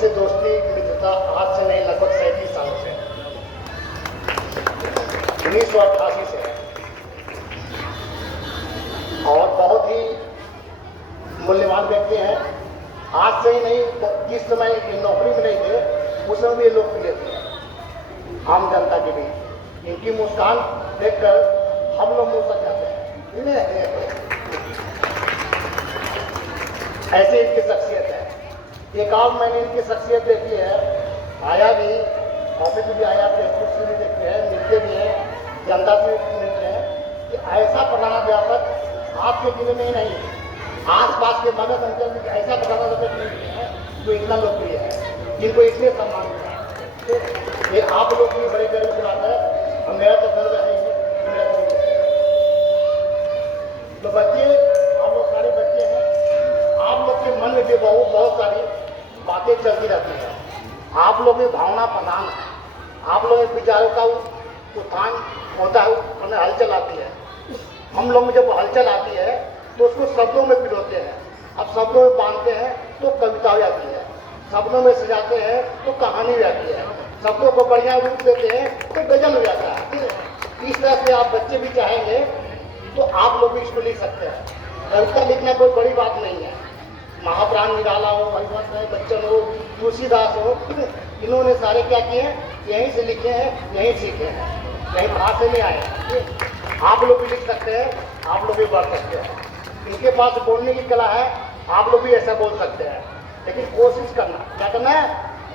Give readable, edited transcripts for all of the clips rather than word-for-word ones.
इनसे दोस्ती मित्रता आज से नहीं, लगभग 37 सालों से 1988 से है। और बहुत ही मूल्यवान व्यक्ति हैं। आज से ही नहीं, जिस समय ये नौकरी में नहीं थे उस समय भी ये लोकप्रिय थे आम जनता के बीच। इनकी मुस्कान देखकर हम लोग मुस्कुरा जाते हैं। ऐसे इनकी शख्सियत है। एक और मैंने इनकी शख्सियत देखी है, आया भी ऑफिस में भी आया, फेसबुक से भी देखते हैं, मिलते भी हैं, जनता से भी मिलते हैं कि ऐसा प्रधानाध्यापक आपके जिले में ही नहीं, आसपास के मगध अंचल में ऐसा प्रधानाध्यापक नहीं है जो इतना लोकप्रिय है, जिनको इसलिए सम्मान मिला है। ये आप लोग की बड़े गर्व की बात है और मेरा तो गर्व है। तो बच्चे, आप लोग सारे बच्चे हैं, आप लोग के मन में भी बहुत सारी बातें चलती रहती हैं। आप लोग में भावना प्रधान है, आप लोग में विचारों का उत्थान होता है, उन्हें हलचल आती है। हम लोग में जब हलचल आती है तो उसको शब्दों में पिरोते हैं। अब शब्दों में बांधते हैं तो कविता हो जाती है, शब्दों में सजाते हैं तो कहानी हो जाती है, शब्दों को बढ़िया रूप देते हैं तो गजल हो जाता है। इस तरह से आप बच्चे भी चाहेंगे तो आप लोग भी इसको लिख सकते हैं। कविता लिखना कोई बड़ी बात नहीं है। महाप्राण निराला हो, हरिवंश राय बच्चन हो, तुलसीदास हो, इन्होंने सारे क्या किए हैं, यहीं से लिखे हैं, यहीं सीखे हैं, कहीं बाहर से नहीं आए। आप लोग भी लिख सकते हैं, आप लोग भी बढ़ सकते हैं। इनके पास बोलने की कला है, आप लोग भी ऐसा बोल सकते हैं, लेकिन कोशिश करना, क्या करना है,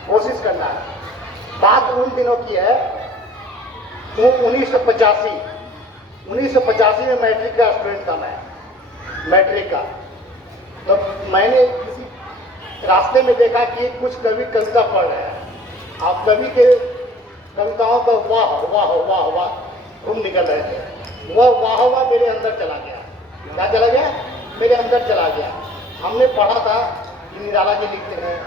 कोशिश करना है। बात उन दिनों की है, वो 1985 में मैट्रिक का स्टूडेंट था मैं, मैट्रिक का। तो मैंने किसी रास्ते में देखा कि कुछ कवि कविता पढ़ रहे हैं। आप कवि के कविताओं का वाह वाह वाह वाह घूम निकल रहे थे। वह वाह वाह मेरे अंदर चला गया। क्या चला गया? मेरे अंदर चला गया। हमने पढ़ा था कि निराला जी लिखते हैं,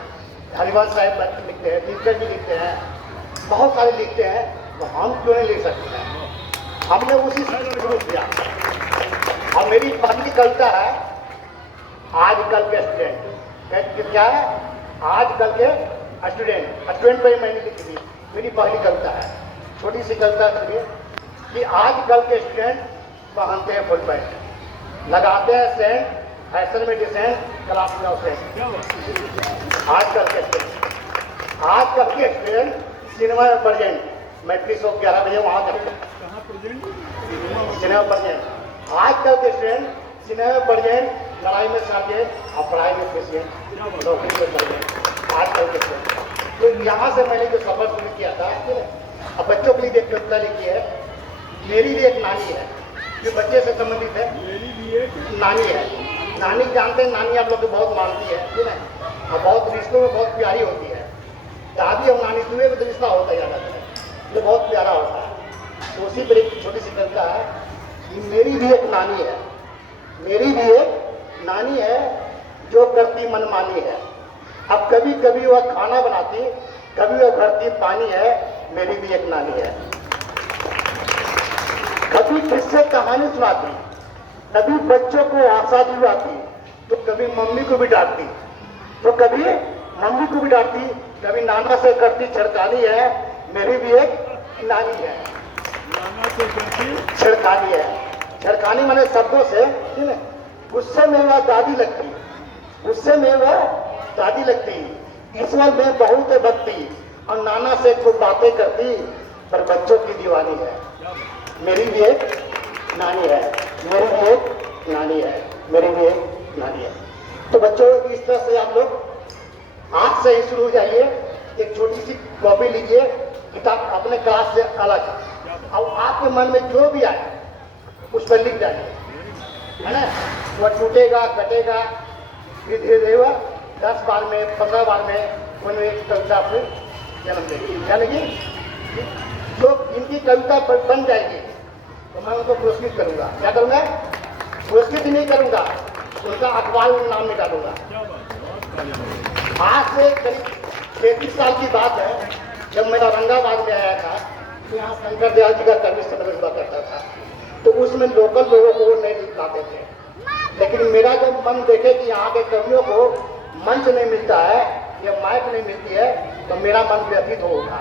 हरिवंश साहब लिखते हैं, दिनकर जी लिखते हैं, बहुत सारे लिखते हैं, तो हम क्यों नहीं लिख सकते हैं? हमने उसी से शुरू किया। और मेरी पहली कविता है आजकल के स्टूडेंट। क्या है? आजकल के स्टूडेंट पर मैंने लिखी थी, मेरी पहली कविता है। छोटी सी कविता सुनिए कि आजकल के स्टूडेंट पहनते हैं फुल पैंट, लगाते हैं सेंट, फैशन में डिसेंट, क्लास में अब्सेंट। आजकल के स्टूडेंट सिनेमा में प्रेजेंट, मैट्रिक शो 11 बजे वहाँ जाते हैं, सिनेमा प्रेजेंट। आजकल के स्टूडेंट सिनेमा में प्रेजेंट, लड़ाई में सार्जेंट और पढ़ाई में पेशेंट, नौकरी में प्रेजेंट। आजकल के स्टूडेंट। तो यहाँ से मैंने जो सफर शुरू किया था, अब बच्चों के लिए एक कविता लिखी है। मेरी भी एक नानी है जो बच्चे से संबंधित है। मेरी भी एक नानी है। नानी जानते हैं, नानी आप लोग को बहुत मानती है, ठीक है, और बहुत रिश्तों में बहुत प्यारी होती है। दादी और नानी दुए में तो रिश्ता होता ही जाता है, जो बहुत प्यारा होता है। तो उसी पर एक छोटी सी कविता है कि मेरी भी एक नानी है, मेरी भी एक नानी है जो करती मनमानी है। अब कभी कभी वह खाना बनाती, कभी वह भरती पानी है, मेरी भी एक नानी है। कभी किससे कहानी सुनाती, कभी बच्चों को आशा दिलाती, तो कभी मम्मी को भी डांटती, तो कभी मम्मी को भी डांटती, कभी नाना से करती छड़कानी है, मेरी भी एक नानी है। छड़कानी है, छड़कानी माने शब्दों से, ठीक है। गुस्से में वह दादी लगती, गुस्से में वह दादी लगती, ईश्वर में बहुत भक्ति और नाना से कुछ बातें करती, पर बच्चों की दीवानी है। मेरी भी एक नानी है, मेरी भी एक नानी है, मेरी भी एक नानी है। तो बच्चों, इस तरह से आप लोग आज से ही शुरू हो जाइए। एक छोटी सी कॉपी लीजिए, किताब अपने क्लास से अलग, और आपके मन में जो भी आए उस पर लिख जाइए, है ना। वह टूटेगा, कटेगा, फिर धीरे धीरे वह 10 बार में, 15 बार में कोई एक कविता फिर जन्म देगी। यानी जो इनकी कविता बन जाएगी तो मैं उनको पुरस्कृत करूंगा। क्या करूंगा? पुरस्कृत नहीं करूंगा, उनका अखबार में नाम निकालूंगा। आज से करीब 33 साल की बात है, जब मैं औरंगाबाद में आया था, तो यहाँ शंकर दयाल जी का कवि सम्मेलन हुआ करता था। तो उसमें लोकल लोगों को नहीं दिखाते थे, लेकिन मेरा जब मन देखे कि यहाँ के कवियों को मंच नहीं मिलता है, ये माइक नहीं मिलती है तो मेरा मन व्यथित होगा।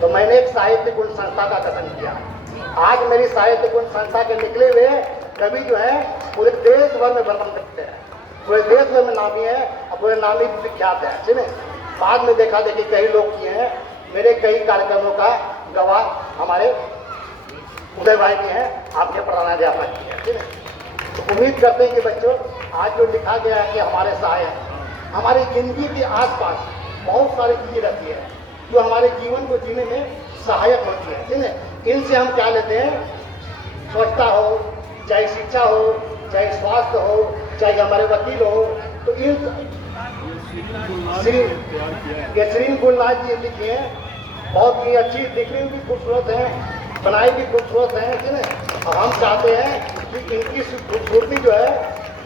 तो मैंने एक साहित्य कुंज संस्था का गठन किया। आज मेरी साहित्य कुंज संस्था के निकले हुए कवि जो है पूरे देश भर में भ्रमण करते हैं, पूरे देश भर में नामी है और पूरे नामी विख्यात है। ठीक है, बाद में देखा देखी कई लोग किए हैं, मेरे कई कार्यक्रमों का गवाह हमारे उदय भाई भी हैं, आपके प्रधानाध्यापक भी हैं। ठीक है, तो उम्मीद करते हैं कि बच्चों आज जो लिखा गया है कि हमारे सहायक हमारी जिंदगी के आसपास बहुत सारी चीजें रहती है जो हमारे जीवन को जीने में सहायक होती है। ठीक है, इनसे हम क्या लेते हैं, स्वच्छता हो, चाहे शिक्षा हो, चाहे स्वास्थ्य हो, चाहे हमारे वकील हो, तो इन श्री गुलनाथ जी लिखी है, बहुत ही अच्छी, दिखने में भी खूबसूरत है, बनाई भी खूबसूरत है। ठीक है, अब हम चाहते हैं कि इनकी खूबसूरती जो है,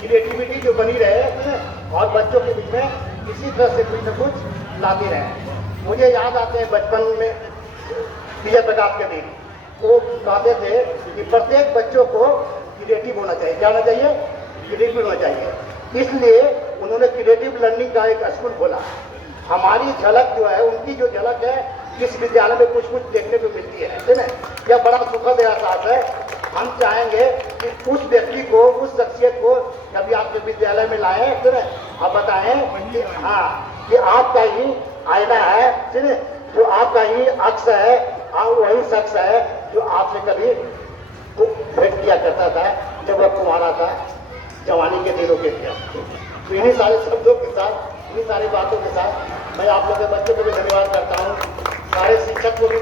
क्रिएटिविटी जो बनी रहे, ठीक है, और बच्चों के बीच में इसी तरह से कुछ न कुछ लाती रहे। मुझे याद आते हैं बचपन में विजय प्रकाश के दिन, वो कहते थे कि प्रत्येक बच्चों को क्रिएटिव होना चाहिए। क्या होना चाहिए? क्रिएटिव होना चाहिए। इसलिए उन्होंने क्रिएटिव लर्निंग का एक स्कूल खोला। हमारी झलक जो है, उनकी जो झलक है, इस विद्यालय में कुछ कुछ देखने को मिलती है। ठीक है, यह बड़ा सुखद एहसास है। हम चाहेंगे कि उस व्यक्ति को, उस शख्सियत को कभी आपके विद्यालय में लाएं, ठीक है, आप बताएं कि हाँ, कि आपका ही आईना है, ठीक है, जो आपका ही अक्स है, वही शख्स है जो आपसे कभी भेंट किया करता था जब वह कुमारा था, जवानी के दिनों के लिए। तो इन्हीं सारे शब्दों के साथ, इन्हीं सारी बातों के साथ मैं आप लोग के बच्चों को भी धन्यवाद करता हूँ, सारे शिक्षक को भी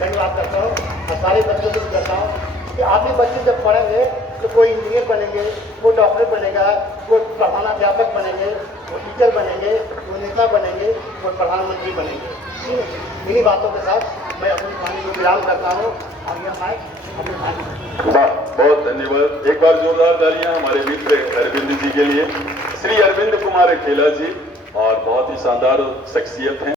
धन्यवाद करता हूँ और सारे बच्चों को भी करता हूँ कि आप ही बच्चे जब पढ़ेंगे तो कोई इंजीनियर बनेंगे, कोई डॉक्टर बनेगा, कोई प्रधानाध्यापक बनेंगे, कोई टीचर बनेंगे, कोई नेता बनेंगे, कोई प्रधानमंत्री बनेंगे। इन्हीं बातों के साथ मैं अपनी वाणी को विराम करता हूँ और यह माइक अपने भाई। बहुत धन्यवाद। एक बार जोरदार तालियां हमारे मित्र अरविंद जी के लिए। श्री अरविंद कुमार खेला जी, और बहुत ही शानदार शख्सियत हैं।